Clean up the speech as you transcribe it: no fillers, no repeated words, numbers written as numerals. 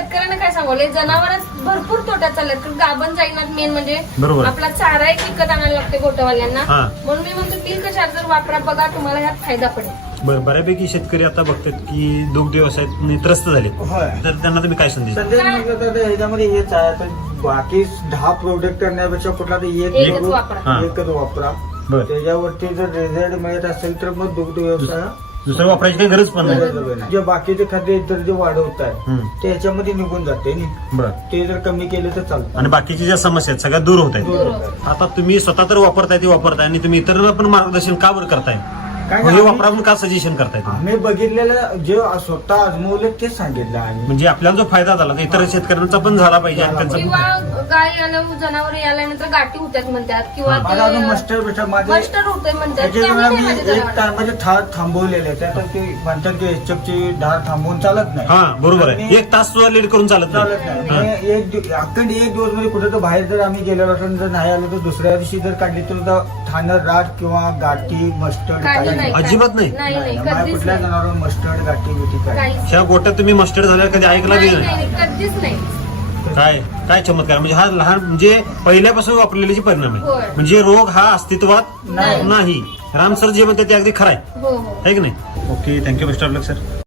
शेतकऱ्यांना काय सांगवले, जनावरच भरपूर तोट्यात चालल्यात. कारण गाभण जाईनात मेन म्हणजे बरोबर. आपला चारा एक विकत आणायला लागते गोटवाल्यांना. हा. म्हणून मी म्हणतो तिल चार्जर वापरा, बघा तुम्हाला ह्यात फायदा पडेल. बरं, बऱ्यापैकी शेतकरी आता बघतात की दुग्ध व्यवसायात त्रस्त झाले, होय. तर त्यांना तुम्ही काय संदेश? संदेश म्हटलं तर ह्याच्यामध्ये हेच आहे, तर बाकी 10 प्रोडक्ट करण्यापेक्षा कुठला तरी एकच करून वापरा. हा. एकच वापरा. बरं. त्याच्यावरती जर रिझल्ट मिळत असेल तर मग दुग्ध व्यवसाय दुसरं वापरायची काही गरज पण नाही. जे बाकीचे खाद्य इतर जे वाढवत आहे हम्म. ते ह्याच्यामध्ये निघून जाते नी. बरं. ते जर कमी केले तर चालतं. आणि बाकीच्या ज्या समस्या आहेत सगळ्या दूर होत आहेत. दूर होतात. आता तुम्ही स्वतः तर वापरताय ते वापरताय आणि तुम्ही इतरांना पण मार्गदर्शन का बरं करताय? काय हे आम्ही- वापरावून का सजेशन करताय तुम्ही? आम्ही बघितलेलं जे स्वतः आजमवलं तेच सांगितलं आम्ही. म्हणजे आपल्याला जो फायदा झाला तर इतर शेतकऱ्यांचा पण झाला पाहिजे आणि त्यांचा पण किंवा गाय आलं जनावर याल्यानंतर गाठी होत्यात म्हणतात, किंवा माझा अजून मस्टर बिस्टर माझे मस्टर होते म्हणतात. त्याच्यामुळे त्यामुळे मी माझ्या एक जनावरांना. टायमाचे धार थांबवलेले आहे. त्यात ते म्हणतात की एचएफची धार थांबवून चालत नाही. हा बरोबर आहे. आणि 1 तास सुद्धा लेट करून चालत चालत नाही. नाही. आणि अखंड एक दिवस मध्ये कुठे तर बाहेर जर आम्ही गेलेलो असून जर नाही आलो तर दुसऱ्या दिवशी जर काढली तर ठाणं राट किंवा गाठी मस्टर्ड काही नाही. अजिबात नाही. नाही नाही, माझ्या कधीच कुठल्या नाही. जनावरांवर मस्टर्ड गाठी बिठी काय काहीच ह्या गोट्यात तुम्ही मस्टर्ड झाल्यावर कधी ऐकला नाही, बी नाही, नाही? नाही, कधीच नाही. काय काय चमत्कार म्हणजे हा लहान म्हणजे पहिल्यापासून वापरलेले जे परिणाम आहे, होय. म्हणजे रोग हा अस्तित्वात नाही. नाही. राम सर जे म्हणतात ते अगदी खरं आहे, हो हो. है की नाही? Okay, thank you best of luck sir.